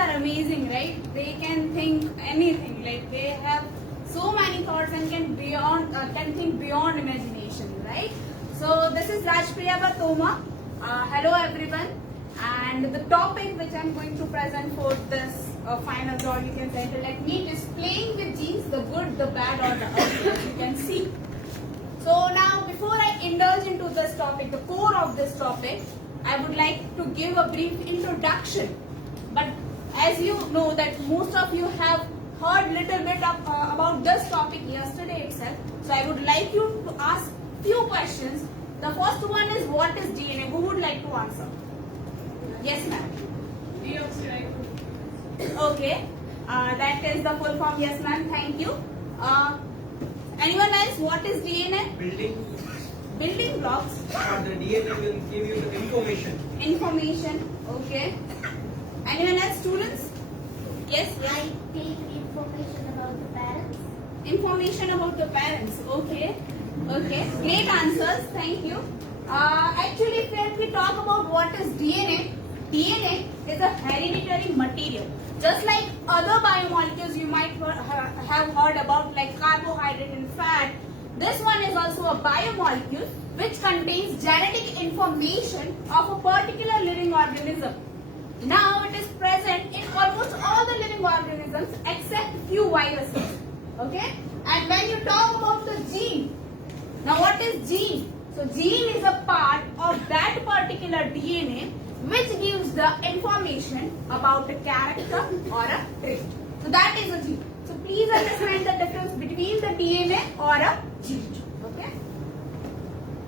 are amazing, right? They can think anything. Like they have so many thoughts and can think beyond imagination, right? So this is Rajpriya Batoma. Hello everyone. And the topic which I'm going to present for this final draw, you can say, let me displaying the genes, the good, the bad, or the ugly, as you can see. So now, before I indulge into this topic, the core of this topic, I would like to give a brief introduction. But as you know that most of you have heard little bit about this topic yesterday itself, so I would like you to ask few questions. The first one is, what is DNA? Who would like to answer? Yes, ma'am. Okay, that is the full form. Yes, ma'am. Thank you. Anyone else? What is DNA? Building blocks. The DNA will give you the information. Information. Okay. Anyone else? Students? Yes. I take information about the parents. Information about the parents. Okay. Okay. Great answers. Thank you. Actually, when we talk about what is DNA, DNA is a hereditary material. Just like other biomolecules you might have heard about, like carbohydrate and fat, this one is also a biomolecule which contains genetic information of a particular living organism. Now it is present in almost all the living organisms except few viruses. Okay? And when you talk about the gene, now what is gene? So gene is a part of that particular DNA which gives the information about a character or a trait. So that is a gene. So please understand the difference between the DNA or a gene. Okay?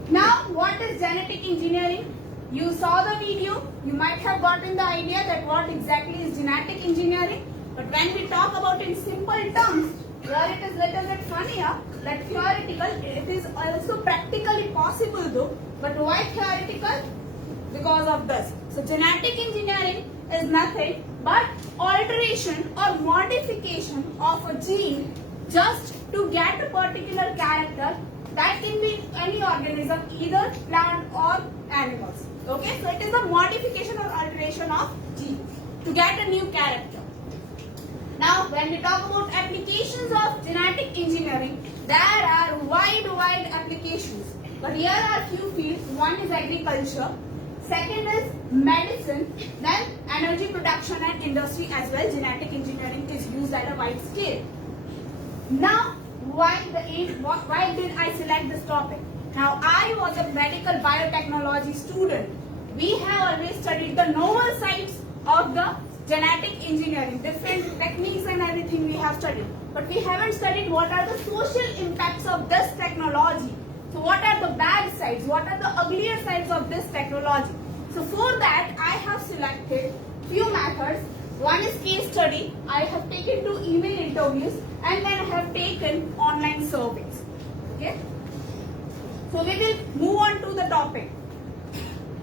Now what is genetic engineering? You saw the video, you might have gotten the idea that what exactly is genetic engineering. But when we talk about in simple terms, where it is little bit funnier, like theoretical, it is also practically possible though. But why theoretical? Because of this. So genetic engineering is nothing but alteration or modification of a gene just to get a particular character. That can be any organism, either plant or animals. Okay, so it is a modification or alteration of gene to get a new character. Now, when we talk about applications of genetic engineering, there are wide applications. But here are few fields. One is agriculture. Second is medicine, then energy production and industry as well. Genetic engineering is used at a wide scale. Now, why did I select this topic? Now, I was a medical biotechnology student. We have always studied the novel sides of the genetic engineering, different techniques and everything we have studied. But we haven't studied what are the social impacts of this technology. So what are the bad sides? What are the uglier sides of this technology? So for that, I have selected few methods. One is case study. I have taken 2 email interviews and then I have taken online surveys. Okay. So we will move on to the topic.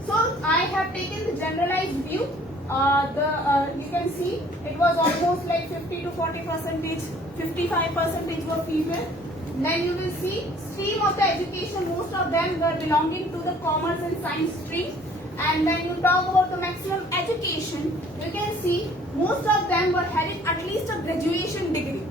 So I have taken the generalized view. You can see it was almost like 50 to 40%, 55% were female. Then you will see stream of the education, most of them were belonging to the commerce and science stream. And when you talk about the maximum education, you can see most of them were having at least a graduation degree.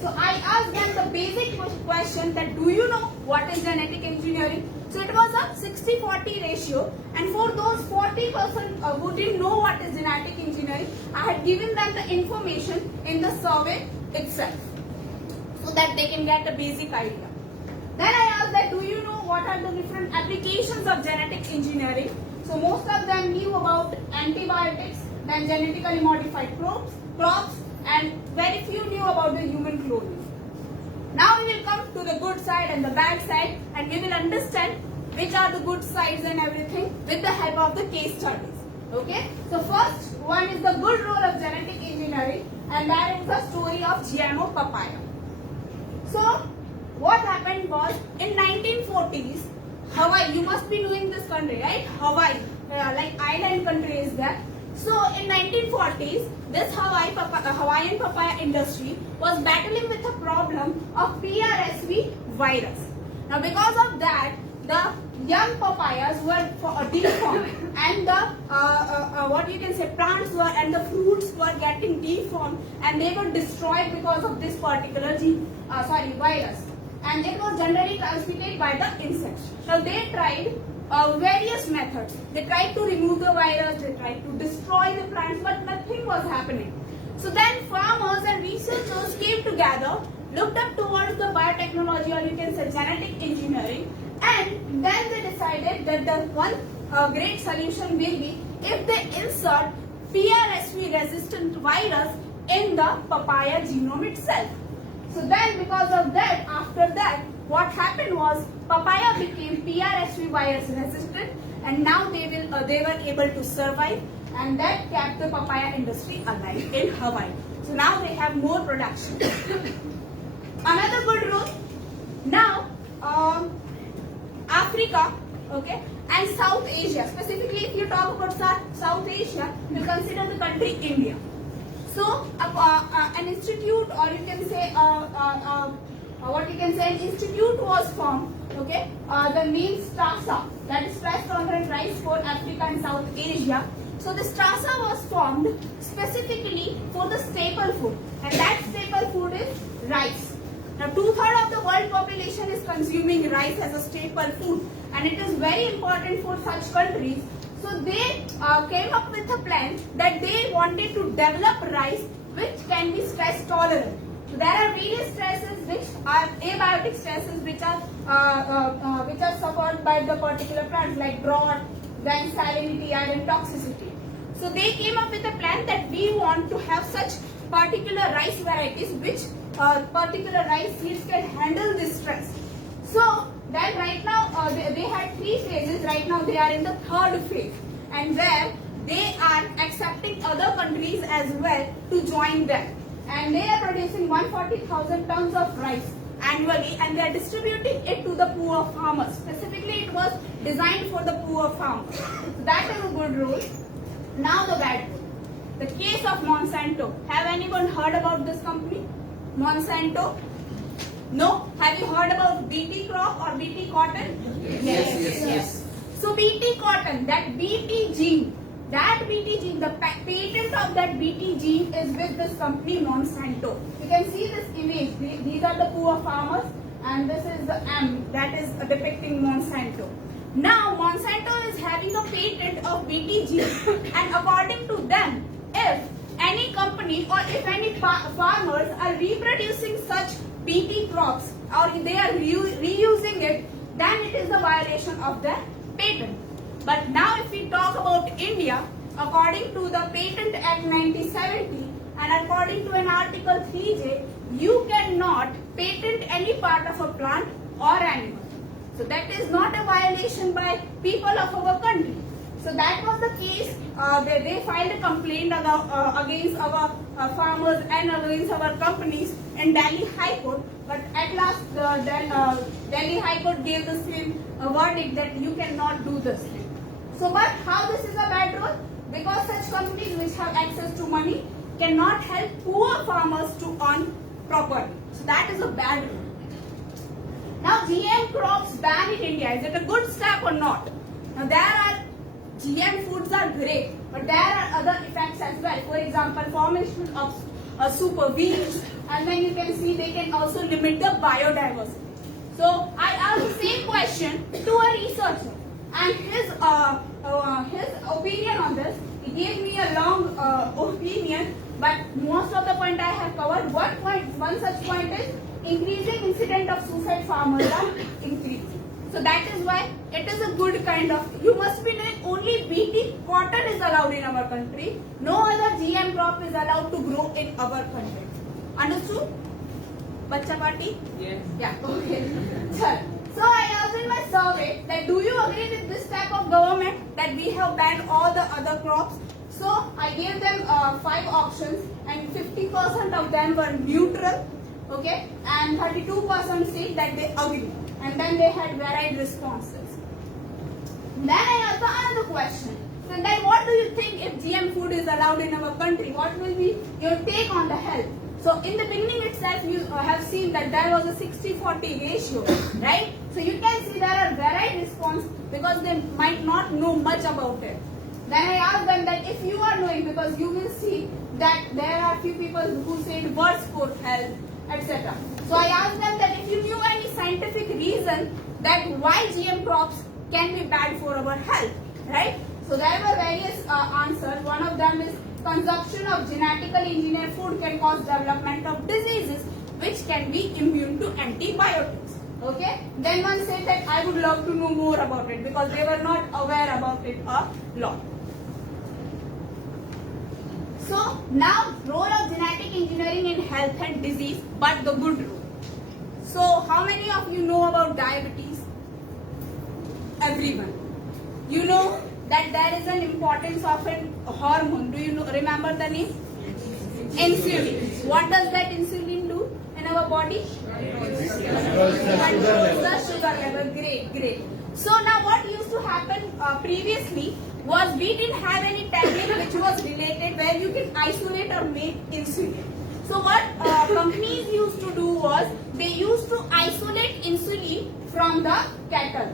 So I asked them the basic question that do you know what is genetic engineering? So it was a 60-40 ratio, and for those 40% who didn't know what is genetic engineering, I had given them the information in the survey itself, so that they can get a basic idea. Then I asked that do you know what are the different applications of genetic engineering? So most of them knew about antibiotics, then genetically modified crops, and very few knew about the human cloning. Now we will come to the good side and the bad side, and we will understand which are the good sides and everything with the help of the case studies. Okay? So first one is the good role of genetic engineering, and that is the story of GMO papaya. So what happened was in 1940s, Hawaii, you must be knowing this country, right? Hawaii, like island country is there. So in 1940s, this Hawaiian papaya industry was battling with a problem of PRSV virus. Now because of that, the young papayas were deformed, and the what you can say plants were and the fruits were getting deformed, and they were destroyed because of this particular virus, and it was generally transmitted by the insects. Now they tried various methods. They tried to remove the virus, they tried to destroy the plants, but nothing was happening. So then farmers and researchers came together, looked up towards the biotechnology, or you can say genetic engineering, and then they decided that the one great solution will be if they insert PRSV resistant virus in the papaya genome itself. So then because of that, after that, what happened was papaya became PRSV virus resistant, and now they were able to survive, and that kept the papaya industry alive in Hawaii. So now they have more production. Another good rule. Now Africa, okay, and South Asia. Specifically, if you talk about South Asia, you consider the country India. So an institute, or you can say an institute was formed. Okay, the name STRASA, that is Stress Tolerant Rice for Africa and South Asia. So the STRASA was formed specifically for the staple food, and that staple food is rice. Now 2/3 of the world population is consuming rice as a staple food, and it is very important for such countries. So they came up with a plan that they wanted to develop rice which can be stress tolerant. So there are various stresses which are abiotic stresses which are suffered by the particular plants, like drought, then salinity, iron toxicity. So they came up with a plan that we want to have such particular rice varieties which particular rice seeds can handle this stress. So then right now they had 3 phases. Right now they are in the 3rd phase, and where they are accepting other countries as well to join them, and they are producing 140,000 tons of rice annually, and they are distributing it to the poor farmers. Specifically, it was designed for the poor farmers. So that is a good rule. Now the bad rule. The case of Monsanto. Have anyone heard about this company? Monsanto? No? Have you heard about BT crop or BT cotton? Yes. So BT cotton, that BT gene, the patent of that BT gene is with this company Monsanto. You can see this image. These are the poor farmers, and this is the M, that is depicting Monsanto. Now Monsanto is having a patent of BT gene, and according to them, if any company or if any farmers are reproducing such BT crops, or they are reusing it, then it is a violation of their patent. But now if we talk about India, according to the Patent Act 1970 and according to an Article 3J, you cannot patent any part of a plant or animal. So that is not a violation by people of our country. So that was the case. They filed a complaint against our farmers and against our companies in Delhi High Court. But at last, Delhi High Court gave the same verdict that you cannot do this thing. So, but how this is a bad rule? Because such companies which have access to money cannot help poor farmers to earn properly. So that is a bad rule. Now GM crops ban in India. Is it a good step or not? Now there are GM foods are great, but there are other effects as well. For example, formation of super weeds, and then you can see they can also limit the biodiversity. So I asked the same question to a researcher, and his opinion on this, he gave me a long opinion, but most of the point I have covered. One such point is increasing incident of suicide farmers are increasing. So that is why it is a good kind of, you must be knowing only BT cotton is allowed in our country. No other GM crop is allowed to grow in our country. Understood? Bacha party? Yes. Yeah, okay. So I asked in my survey that do you agree with this type of government that we have banned all the other crops? So I gave them 5 options, and 50% of them were neutral, okay, and 32% said that they agree. And then they had varied responses. Then I asked another question. So then what do you think if GM food is allowed in our country? What will be your take on the health? So in the beginning itself, you have seen that there was a 60-40 ratio, right? So you can see there are varied response because they might not know much about it. Then I asked them that if you are knowing, because you will see that there are few people who said worse for health, etc. So I asked them that if you knew any scientific reason that why GM crops can be bad for our health, right? So there were various answers. One of them is consumption of genetically engineered food can cause development of diseases which can be immune to antibiotics. Okay. Then one said that I would love to know more about it because they were not aware about it a lot. So now role of genetic engineering in health and disease, but the good role. So how many of you know about diabetes? Everyone. You know that there is an importance of a hormone. Do you remember the name? Insulin. What does that insulin do in our body? Controls the sugar level. Great. So now what used to happen previously was we didn't have any technique which was related where you can isolate or make insulin. So what companies used to do was they used to isolate insulin from the cattle.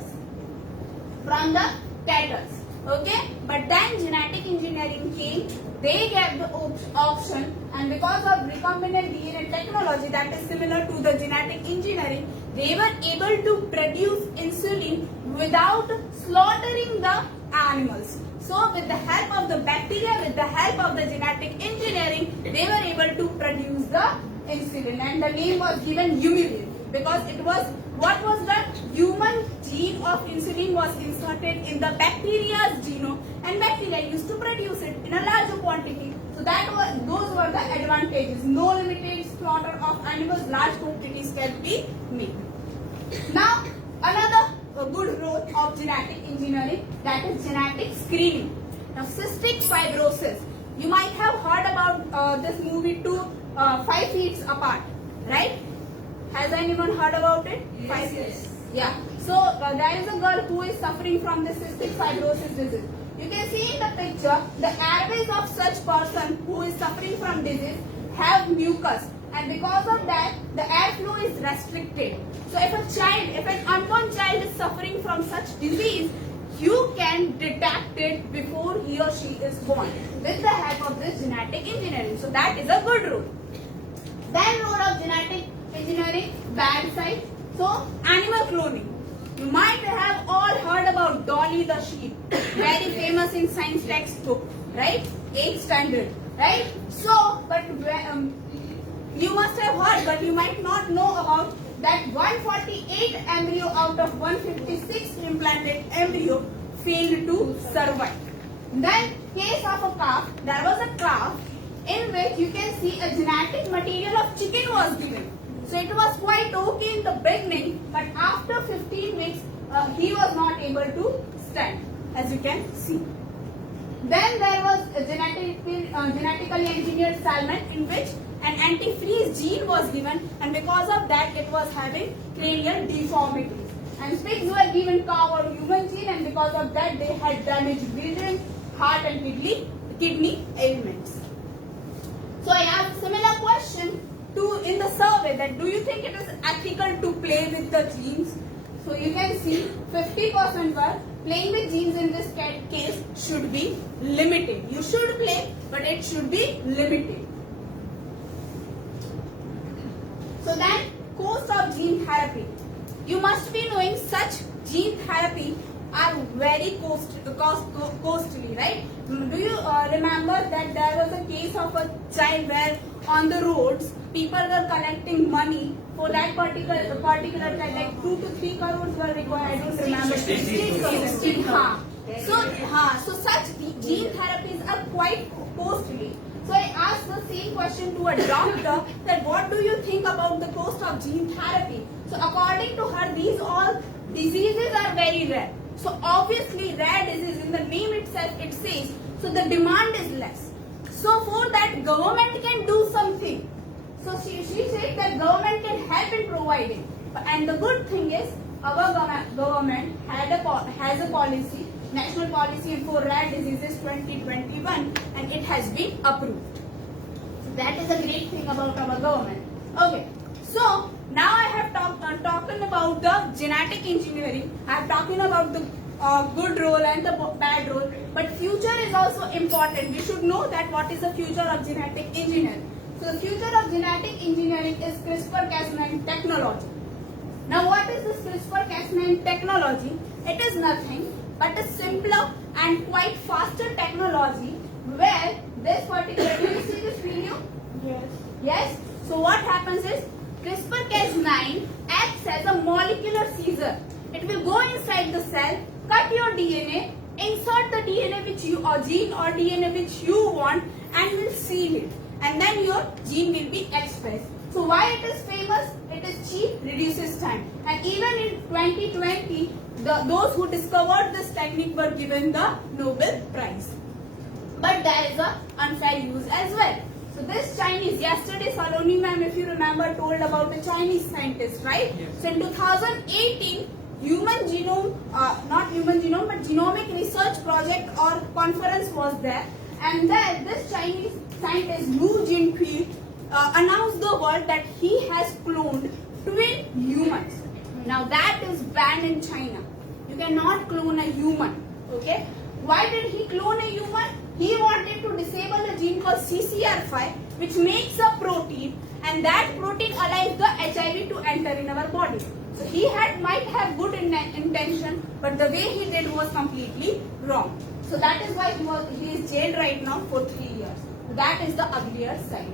Okay, but then genetic engineering came. They gave the option, and because of recombinant DNA technology that is similar to the genetic engineering, they were able to produce insulin without slaughtering the animals. So with the help of the bacteria, with the help of the genetic engineering, they were able to produce the insulin, and the name was given Humulin because it was what was the human gene of insulin was inserted in the bacteria's genome, and bacteria used to produce it in a larger quantity. So those were the advantages. No limited slaughter of animals, large quantities can be made. Now another good role of genetic engineering, that is genetic screening. Now cystic fibrosis. You might have heard about this movie 5 Feet Apart, right? Has anyone heard about it? Yes. 5 Feet. Yeah. So there is a girl who is suffering from the cystic fibrosis disease. You can see in the picture the airways of such person who is suffering from disease have mucus, and because of that the airflow is restricted. So if an unborn child is suffering from such disease, you can detect it before he or she is born with the help of this genetic engineering. So that is a good role. Then role of genetic engineering, bad side. So animal cloning. You might have all heard about Dolly the sheep, very famous in science textbook, right? 8th standard, right? So, but you must have heard, but you might not know about that 148 embryo out of 156 implanted embryo failed to survive. Then, case of a calf, there was a calf in which you can see a genetic material of chicken was given. So it was quite okay in the beginning, but after 15 weeks, he was not able to stand, as you can see. Then there was a genetically engineered salmon in which an antifreeze gene was given, and because of that it was having cranial deformities. And pigs were given cow or human gene, and because of that they had damaged vision, heart and kidney ailments. So I asked a similar question in the survey that do you think it is ethical to play with the genes? So you can see 50% were playing with genes in this case should be limited. You should play, but it should be limited. So then, cost of gene therapy. You must be knowing such gene therapy are very costly, right? Do you remember that there was a case of a child where on the roads people were collecting money for that particular child, like 2 to 3 crores were required. I don't remember. 16. So such gene therapies are quite costly. So I asked the same question to a doctor that what do you think about the cost of gene therapy? So according to her, these all diseases are very rare. So obviously rare disease, in the name itself it says, so the demand is less. So for that government can do something. So she said that government can help in providing. And the good thing is our government has a policy, national policy for rare diseases 2021, and it has been approved. That is a great thing about our government. Okay, so now I have talking about the genetic engineering. I have talking about the good role and the bad role. But future is also important. We should know that what is the future of genetic engineering. So the future of genetic engineering is CRISPR-Cas9 technology. Now what is this CRISPR-Cas9 technology? It is nothing but a simpler and quite faster technology where this particular, do you see this video? Yes. Yes? So what happens is CRISPR-Cas9 acts as a molecular scissor. It will go inside the cell, cut your DNA, insert the DNA which you or gene or DNA which you want and will seal it. And then your gene will be expressed. So why it is famous? It is cheap, reduces time. And even in 2020, those who discovered this technique were given the Nobel Prize. But there is a unfair use as well. So this Chinese, yesterday Saloni ma'am, if you remember, told about the Chinese scientist, right? Yes. So in 2018, human genome, not human genome, but genomic research project or conference was there. And then this Chinese scientist Lu Jinping announced the world that he has cloned twin humans. Now that is banned in China. You cannot clone a human. Okay? Why did he clone a human? He wanted to disable a gene called CCR5 which makes a protein, and that protein allows the HIV to enter in our body. So he might have good intention, but the way he did was completely wrong. So that is why he is jailed right now for 3 years. That is the uglier side.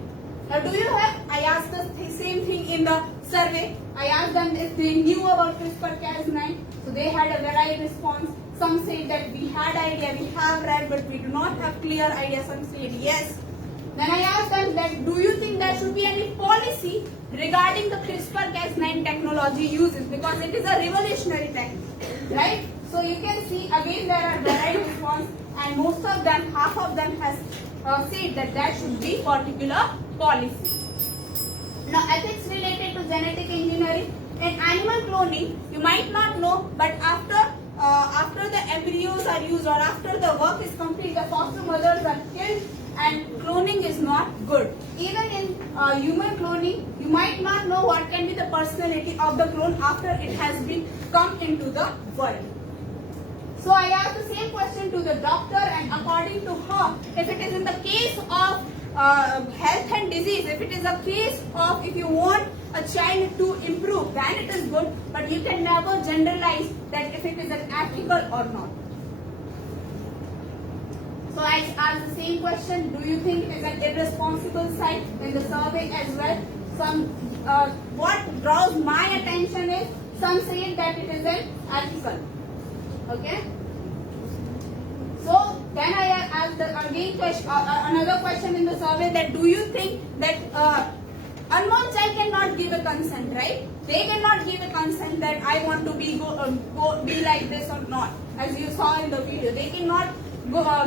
Now do you have, I asked the same thing in the survey. I asked them if they knew about CRISPR-Cas9. So they had a varied response. Some said that we had idea, we have read, but we do not have clear idea. Some said yes. Then I asked them that do you think there should be any policy regarding the CRISPR-Cas9 technology uses, because it is a revolutionary technique, right? So you can see again there are varied response, and most of them, half of them has said that there should be particular policy. Now ethics related to genetic engineering. In animal cloning, you might not know, but after the embryos are used or after the work is complete, the foster mothers are killed and cloning is not good. Even in human cloning, you might not know what can be the personality of the clone after it has been come into the world. So I asked the same question to the doctor, and according to her, if it is in the case of health and disease, if it is a case of if you want a child to improve, then it is good, but you can never generalize that if it is an ethical or not. So I asked the same question, do you think it is an irresponsible side in the survey as well? What draws my attention is, some say that it is an ethical. Okay? So then I asked another question in the survey, that do you think that unborn child cannot give a consent, right? They cannot give a consent that I want to be like this or not. As you saw in the video, they cannot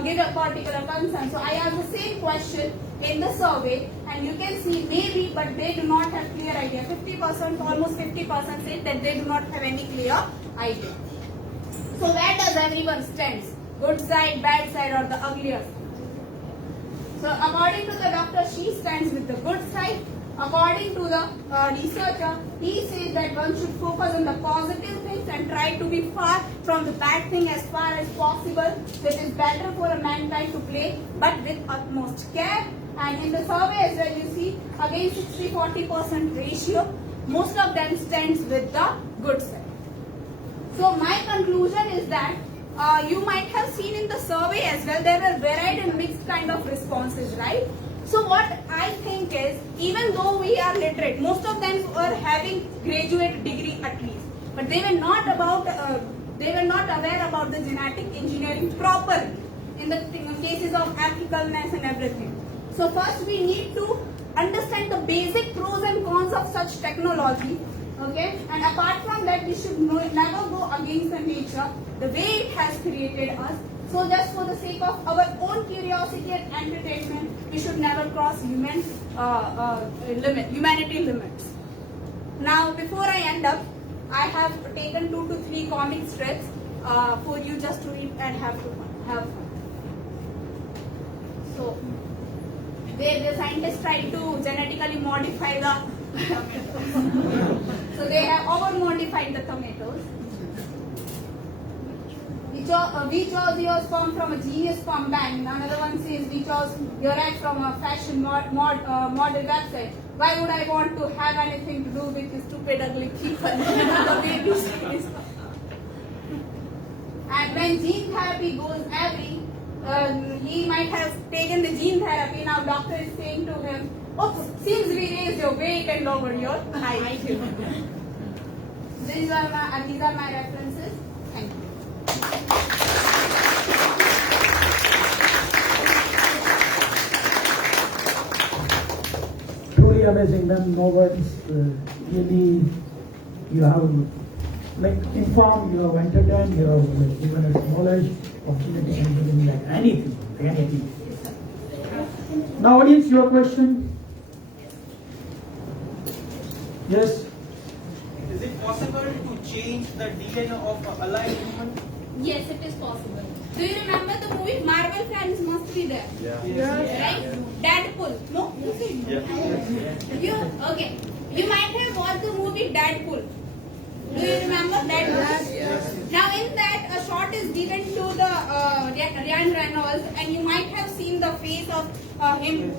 give a particular consent. So I asked the same question in the survey, and you can see maybe, but they do not have clear idea. 50%, almost 50% say that they do not have any clear idea. So where does everyone stands? Good side, bad side, or the uglier side? So according to the doctor, she stands with the good side. According to the researcher, he says that one should focus on the positive things and try to be far from the bad thing as far as possible. So it is better for a mankind to play, but with utmost care. And in the survey as well, you see again 60-40% ratio. Most of them stands with the good side. So my conclusion is that you might have seen in the survey as well, there were varied and mixed kind of responses, right? So what I think is, even though we are literate, most of them were having graduate degree at least, but they were not aware about the genetic engineering properly in the cases of ethicalness and everything. So first we need to understand the basic pros and cons of such technology. Okay, and apart from that, we should never go against the nature, the way it has created us. So just for the sake of our own curiosity and entertainment, we should never cross humanity limits. Now, before I end up, I have taken 2 to 3 comic strips for you just to read and have fun. So where the scientists tried to genetically modify the tomatoes. So they have over-modified the tomatoes. We chose your sperm from a genius sperm bank. Another one says we chose your egg from a fashion model website. Why would I want to have anything to do with the stupid, ugly people? The baby says. And when gene therapy goes every, he might have taken the gene therapy. Now doctor is saying to him, "Oops, seems we raised your weight and lowered your height." These are my references. Thank you. Truly amazing, ma'am. No words. Really, you have informed, you have entertained, you have given us knowledge of genetic engineering, like anything. Now, audience, your question? Yes. Is it possible to change the DNA of a alive human? Yes, it is possible. Do you remember the movie? Marvel fans must be there. Right? Deadpool. No? You see? You okay. You might have watched the movie Deadpool. Do you remember that? Yes. Now in that a shot is given to the Ryan Reynolds, and you might have seen the face of him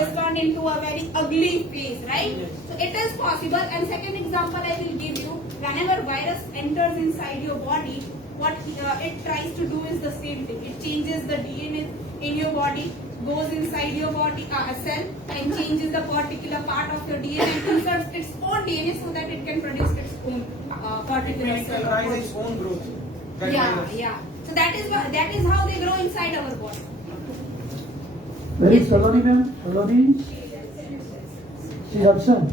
is turned into a very ugly face, right? So it is possible. And second example I will give you, whenever virus enters inside your body, what it tries to do is the same thing. It changes the DNA in your body, goes inside your body cell and changes the particular part of your DNA and inserts its own DNA so that it can produce its own particular It cell. can rise its own growth. That Yeah, virus. yeah. So that is how they grow inside our body. Where is Saloni, ma'am? Saloni? She's absent.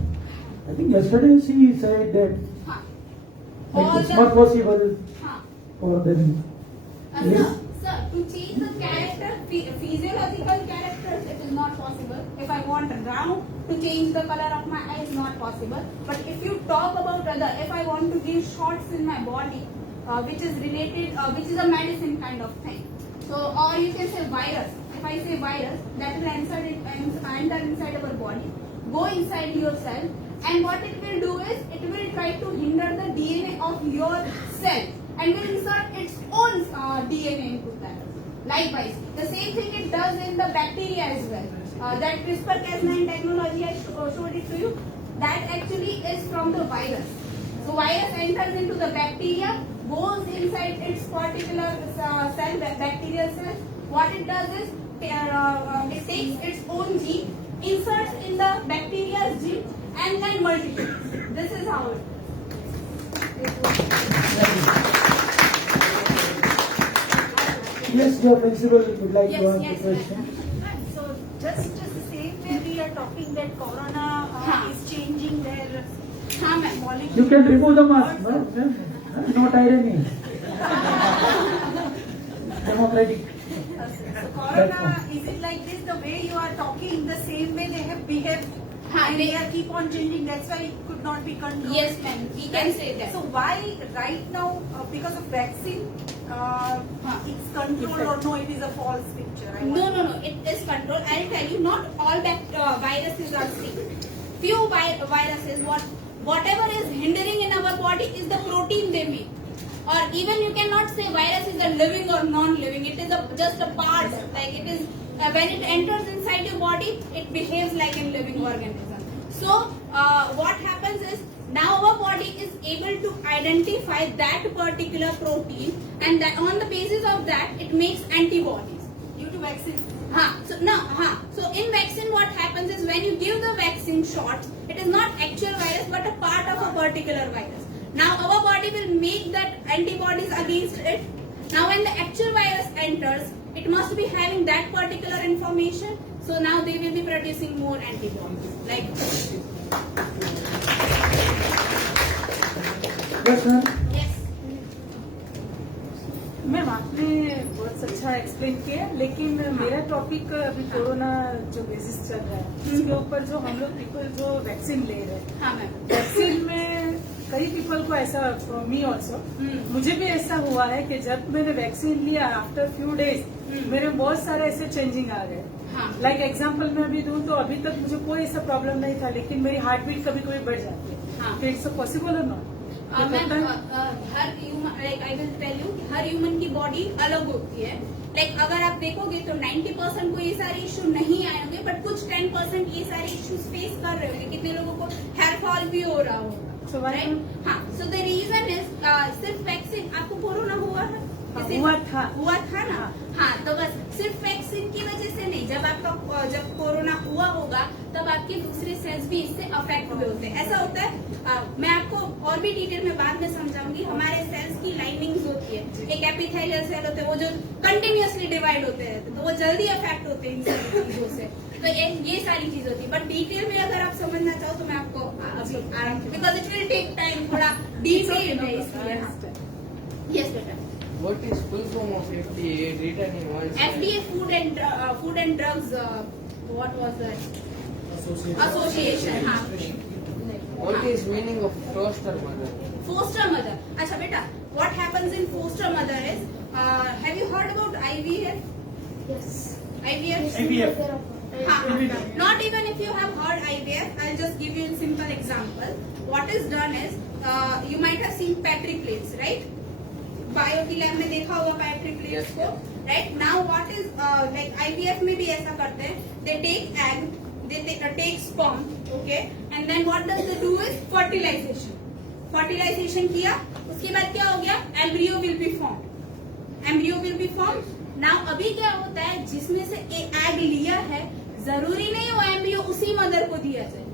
I think yesterday she said that Huh. it's not possible Huh. for them. Sir, to change the character, physiological characters, it is not possible. If I want round, to change the color of my eye is not possible. But if you talk about if I want to give shots in my body, which is related, which is a medicine kind of thing. So, or you can say virus. If I say virus, that will enter inside our body, go inside your cell, and what it will do is, it will try to hinder the DNA of your cell and will insert its own DNA into that. Likewise, the same thing it does in the bacteria as well. That CRISPR-Cas9 technology, I showed it to you, that actually is from the virus. So virus enters into the bacteria, goes inside its particular cell, bacterial cell. What it does is, it takes its own gene, inserts in the bacteria's gene, and then multiplies. This is how it Yes, your principal would like to Yes, ask yes, the question. So just the same way we are talking that corona is changing their molecule. You can remove the mask, no? Not irony. Democratic. So corona, is it like this, the way you are talking, the same way they have behaved? And they are keep on changing, that's why it could not be controlled. Yes, ma'am, we can say that. So why right now, because of vaccine, it's controlled or no, it is a false picture? No, it is controlled. I'll tell you, not all viruses are same. Few viruses, whatever is hindering in our body is the protein they make. Or even you cannot say virus is a living or non-living. It is just a part. Like it is when it enters inside your body, it behaves like a living organism. So what happens is, now our body is able to identify that particular protein, and that on the basis of that, it makes antibodies. Due to vaccine. So in vaccine, what happens is, when you give the vaccine shots, it is not actual virus but a part of a particular virus. Now our body will make that antibodies against it. Now when the actual virus enters, it must be having that particular information. So now they will be producing more antibodies. Like Yes, ma'am. yes. Ma'am आपने बहुत अच्छा explain किया, लेकिन मेरा topic अभी corona जो basis चल रहा है उसके ऊपर जो हम लोग पीपल जो वैक्सीन ले रहे हैं, हाँ मैम. वैक्सीन में कई पीपल को ऐसा, मी ऑल्सो, मुझे भी ऐसा हुआ है कि जब मैंने वैक्सीन लिया आफ्टर फ्यू डेज मेरे बहुत सारे ऐसे चेंजिंग आ गए. लाइक एग्जाम्पल मैं अभी दूं तो अभी तक मुझे कोई ऐसा प्रॉब्लम नहीं था, लेकिन मेरी हार्ट बीट कभी कभी बढ़ जाती है. तो इट्स पॉसिबल और नॉट? हर human, like I will tell you, हर ह्यूमन की बॉडी अलग होती है. लाइक अगर आप देखोगे तो 90% को ये सारे इश्यू नहीं आए होंगे, बट कुछ 10% ये सारे इश्यूज फेस कर रहे होंगे. कितने लोगों को हेयर फॉल भी हो रहा होगा. राइट. हाँ, सो द रीजन इज सिर्फ वैक्सीन. आपको कोरोना हुआ है? हुआ था ना. हाँ, तो बस सिर्फ वैक्सीन की वजह से नहीं, जब कोरोना हुआ होगा तब आपके दूसरे सेल्स भी इससे अफेक्ट हुए होते हैं. ऐसा होता है, मैं आपको और भी डिटेल में बाद में समझाऊंगी. हमारे सेल्स की लाइनिंग्स होती है, एक एपिथेलियल सेल होते हैं, वो जो कंटिन्यूअसली डिवाइड होते रहते हैं, तो वो जल्दी अफेक्ट होते हैं इन सारी चीजों से. तो ये सारी चीज होती है. बट डिटेल में अगर आप समझना चाहो तो मैं आपको because it will take time, थोड़ा डिटेल है इसलिए. यस बेटा. What is full form of FDA written in one slide? FDA Food and Drugs. What was that? Association. हाँ. What is meaning of foster mother? Foster mother. अच्छा बेटा, what happens in foster mother is, have you heard about IVF? Yes. IVF. हाँ. Not even if you have heard IVF, I'll just give you a simple example. What is done is, you might have seen Petri plates, right? Bio की lab में देखा होगा petri plates को. Right. Now what is like IVF में भी ऐसा करते हैं. They take egg, they take sperm, okay, and then what does they do is fertilization. Fertilization किया, उसके बाद क्या हो गया? Embryo will be form. Now अभी क्या होता है, जिसमें से एग लिया है, जरूरी नहीं वो एम्ब्रियो उसी मदर को दिया जाए.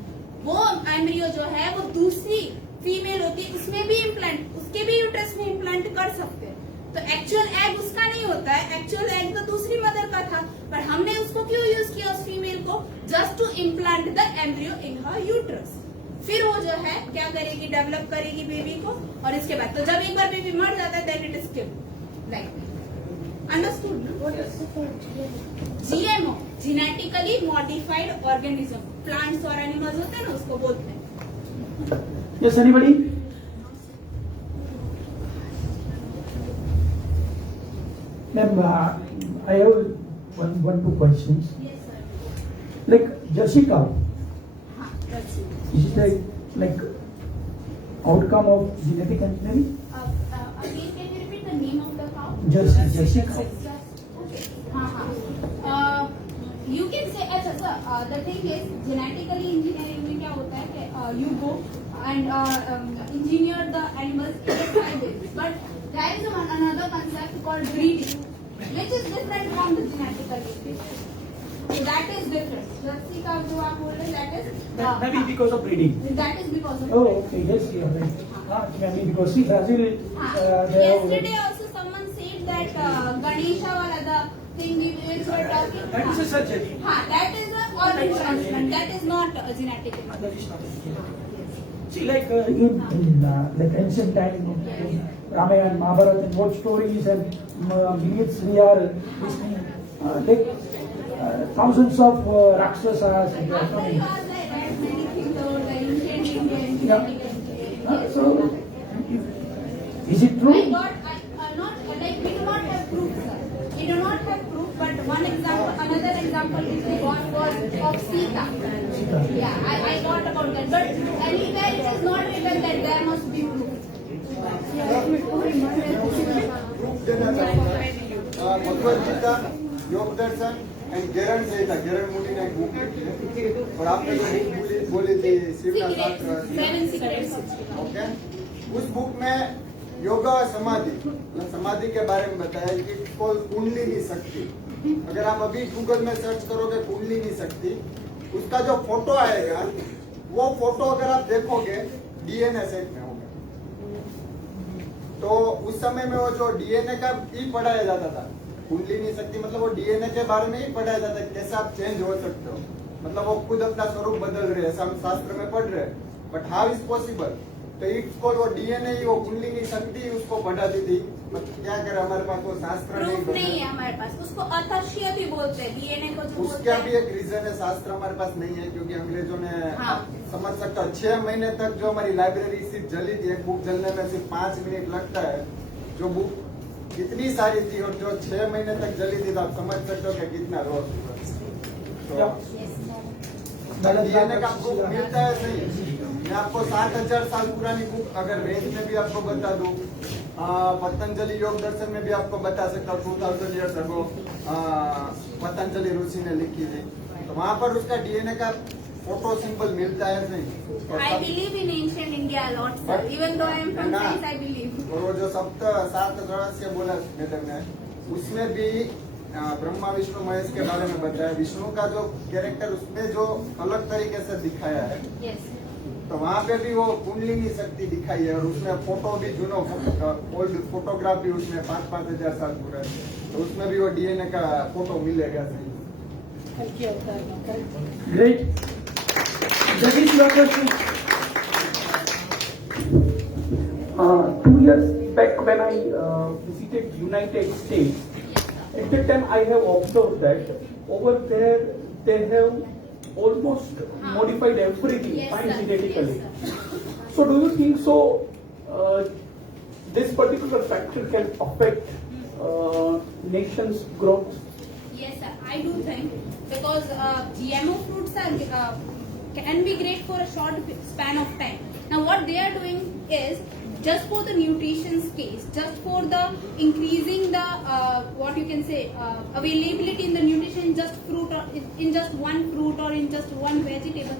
वो एम्ब्रियो जो है वो दूसरी फीमेल होती है, उसमें भी इम्प्लांट, उसके भी यूट्रस में इम्प्लांट कर सकते हैं. तो एक्चुअल एग उसका नहीं होता है, एक्चुअल एग तो दूसरी मदर का था, पर हमने उसको क्यों यूज किया, उस फीमेल को, just to implant the embryo in her uterus. फिर वो जो है क्या करेगी, डेवलप करेगी बेबी को, और इसके बाद तो जब एक बार बेबी मर जाता है then it is killed. Like understood? GMO, genetically modified organism. Plants और एनिमल्स होते हैं ना, उसको बोलते हैं. Yes, anybody? Ma'am, I have two questions. Yes, sir. Like Jersey cow, हाँ, that's it. is it like outcome of genetic engineering? Again, can you repeat the name of the cow? Jersey cow. Okay. हाँ. You can say, अच्छा sir, the thing is genetically engineering में क्या होता है कि you go and engineer the animals in a trial basis. But there is another concept called breeding, which is different from the genetic engineering. So that is different. Jersey cow जो आप बोल रहे हैं, that is Maybe because of breeding. that is because of Oh, okay. Yes, you are right. Maybe because see Brazil. yesterday also someone said that Ganesha wala the thing we were talking. That is a surgery. That is a organ transplant. That is not a genetic. That is not a See, like in like ancient time, Ramayana, Mahabharata, and what stories and myths we are listening, like thousands of Rakshasas. And After you are like read many things about the ancient Indian Yeah. genetic engineering. So, is it true? I not like we do not have proof, sir. We do not have proof, but one example, another example which we got was of Sita. Yeah, I got about that, but anywhere it is not written that there must be proof. Bhagavad Gita, योग दर्शन and गेरण संहिता, गेरण मुनि ने एक book लिखी है और आपने जो book बोली थी शिवला शास्त्र, Seven secrets. ओके, उस बुक में योगा समाधि, मतलब समाधि के बारे में बताया कि कुंडलिनी शक्ति. अगर आप अभी गूगल में सर्च करोगे कुंडलिनी शक्ति, उसका जो फोटो आएगा वो फोटो अगर आप देखोगे DNA सेट में होगा. तो उस समय में वो जो DNA का ही पढ़ाया जाता था, कुंडलिनी शक्ति मतलब वो DNA के बारे में ही पढ़ाया जाता है, कैसे आप चेंज हो सकते हो, मतलब वो खुद अपना स्वरूप बदल रहे हैं, हम शास्त्र में पढ़ रहे हैं. बट हाउ इज पॉसिबल तो इट्स कॉल्ड वो डीएनए वो कुंडली की शक्ति उसको बढ़ाती थी। पर क्या करे हमारे पास वो शास्त्र प्रूफ नहीं है बना। हमारे पास, उसको अतर्शीय भी बोलते हैं, डीएनए को जो बोलते उसका हैं। भी एक रीजन है, शास्त्र हमारे पास नहीं है क्योंकि अंग्रेजों ने हाँ। आप समझ सकते हो 6 महीने तक जो हमारी लाइब्रेरी सिर्फ जली थी, एक बुक जलने में सिर्फ 5 मिनट लगता है, जो बुक इतनी सारी थी और जो 6 महीने तक जली थी, तो आप समझ सकते हो कि कितना रोज डीएनए का प्रूफ मिलता है। सही, मैं आपको 7000 साल पुरानी बुक अगर वेद में भी आपको बता दूं, पतंजलि योग दर्शन में भी आपको बता सकता हूँ 2000 ईयर्स अगो पतंजलि ऋषि ने लिखी थी, तो वहाँ पर उसका डीएनए का फोटो सिंबल मिलता है। नहीं, I believe in ancient India a lot, sir. Even though I am from science, I believe. और वो जो सात रहस्य बोला मैडम ने, उसमें भी ब्रह्मा विष्णु महेश के बारे में बताया। विष्णु का जो कैरेक्टर उसमें जो अलग तरीके से दिखाया है, Yes. तो वहाँ पे भी वो कुंडलिनी शक्ति दिखाई है और उसमें फोटो भी जुनो ओल्ड फोटोग्राफ भी उसमें 5-5 हजार साल पूरा है, तो उसमें भी वो डीएनए का फोटो मिलेगा। सही, Great. That is your question. 2 years back when I visited United States, at that time I have observed that over there they have almost modified everything Yes, fine sir. genetically. Yes, sir. So do you think so this particular factor can affect nation's growth? Yes, sir. I do think because GMO fruits are can be great for a short span of time. Now, what they are doing is just for the nutrition's case, just for the increasing the what you can say availability in the nutrition in just fruit or in just one fruit or in just one vegetable,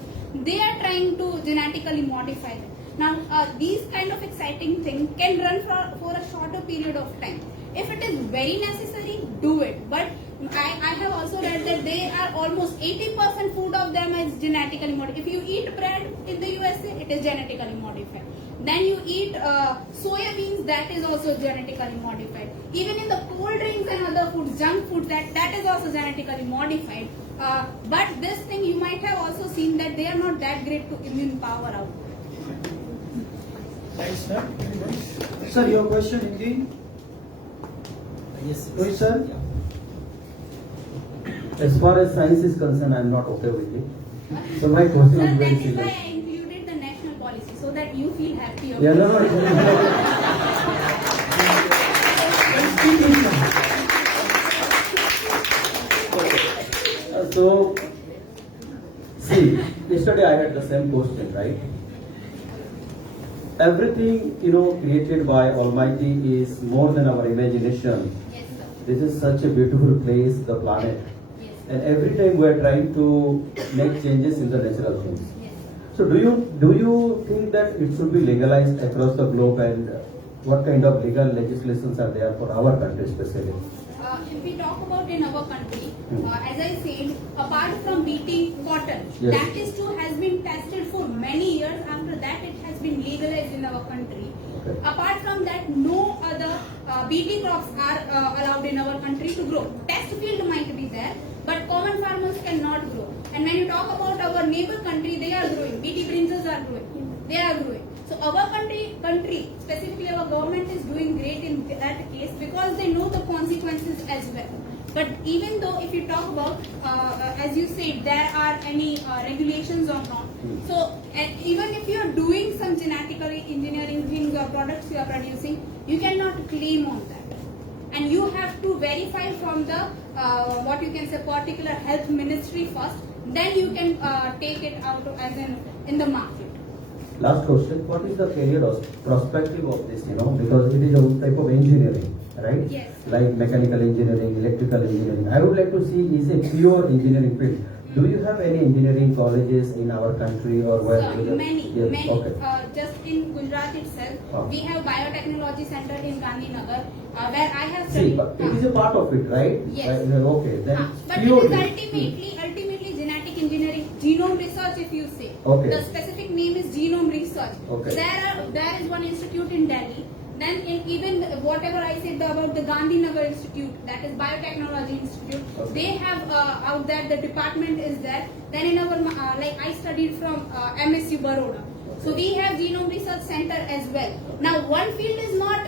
they are trying to genetically modify them. Now, these kind of exciting things can run for a shorter period of time. If it is very necessary, do it. But I have also read that they are almost 80% food of them is genetically modified. If you eat bread in the USA, it is genetically modified. Then you eat soya beans, that is also genetically modified. Even in the cold drinks and other foods, junk food, that is also genetically modified. But this thing you might have also seen that they are not that great to immune power out. Thanks, sir. Sir, your question indeed. Yes. Rohit, sir. As far as science is concerned, I am not okay with it. So my question Sir, is very that is why simple. I included the national policy so that you feel happy. Yeah, no, no. So, see, yesterday I had the same question, right? Everything, created by Almighty is more than our imagination. Yes, sir. This is such a beautiful place, the planet. Yes, sir. And every time we are trying to make changes in the natural things. Yes, sir. So do you think that it should be legalized across the globe, and what kind of legal legislations are there for our country especially? If we talk about in our country, as I said, apart from beating cotton, Yes. that is too has been tested for many years. After that, it has been legalized in our country. Okay. Apart from that, no other BT crops are allowed in our country to grow. Test field might be there, but common farmers cannot grow. And when you talk about our neighbor country, they are growing. BT brinjals are growing. They are growing. So our country, specifically our government is doing great in that case because they know the consequences as well. But even though if you talk about, as you said, there are any regulations or not. So even if you are doing some genetically engineering things or products you are producing, you cannot claim on that. And you have to verify from the, what you can say, particular health ministry first. Then you can take it out as in the market. Last question, what is the career perspective of this, because it is a type of engineering, right? Yes. Like mechanical engineering, electrical engineering. I would like to see, is a pure engineering field. Do you have any engineering colleges in our country or where? So, many. Okay. Just in Gujarat itself, we have biotechnology center in Gandhinagar, where I have See, studied. but it is a part of it, right? Yes. Okay, then But it pure. is ultimately genetic engineering, genome research if you say. Okay. The specific name is genome research. Okay. There is one institute in Delhi. Then even whatever I said about the Gandhinagar Institute, that is Biotechnology Institute, Okay. they have out there, the department is there. Then in our, like I studied from MSU Baroda. So we have Genome Research Center as well. Now one field is not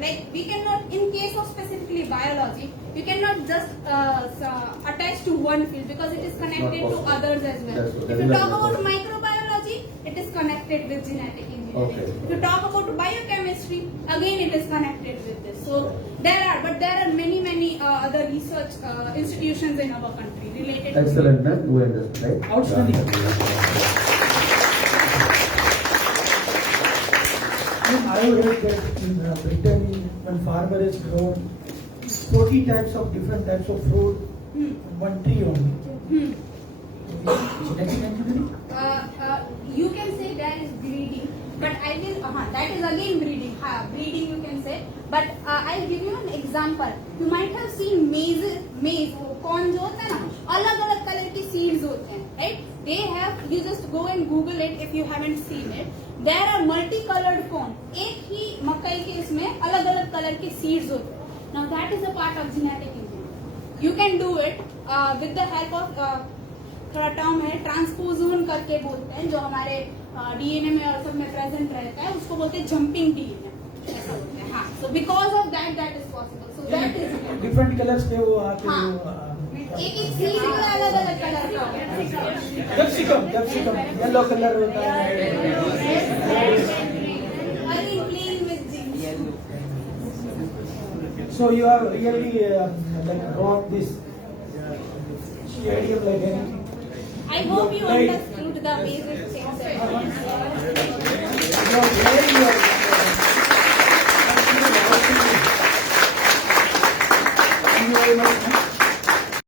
like we cannot, in case of specifically biology, you cannot just attach to one field because it is connected to others as well. If you talk about microbiology, it is connected with genetic engineering. Okay. If you talk about biochemistry, again it is connected with this. So there are many other research institutions in our country related. Excellent, ma'am. You understood, right? Outstanding. I read that in Britain, when farmer has grown 40 types of different types of fruit, one tree only. Genetic engineering? You can say that is breeding, but I will, that is again breeding. Breeding you can say, but I'll give you an example. You might have seen maize, corn जो होता है ना, अलग-अलग colour की seeds होते हैं, right? They have, you just go and Google it if you haven't seen it. There are multicolored corn. एक ही मकई के इसमें अलग-अलग कलर के seeds होते हैं. Now that is a part of genetic engineering. You can do it with the help of थोड़ा term है ट्रांसपोजोन करके बोलते हैं, जो हमारे डीएनए में और सब में प्रेजेंट रहता है, उसको बोलते हैं जंपिंग डीएनए, ऐसा बोलते हैं. हाँ, so because of that is possible. So that is different colours के वो आके एक सीड में अलग अलग कलर का होता है. कैप्सिकम येलो कलर होता है. Are you playing with things? So you have really like got this stadium like anything. I hope you understood the basic things. You are very Thank you very much.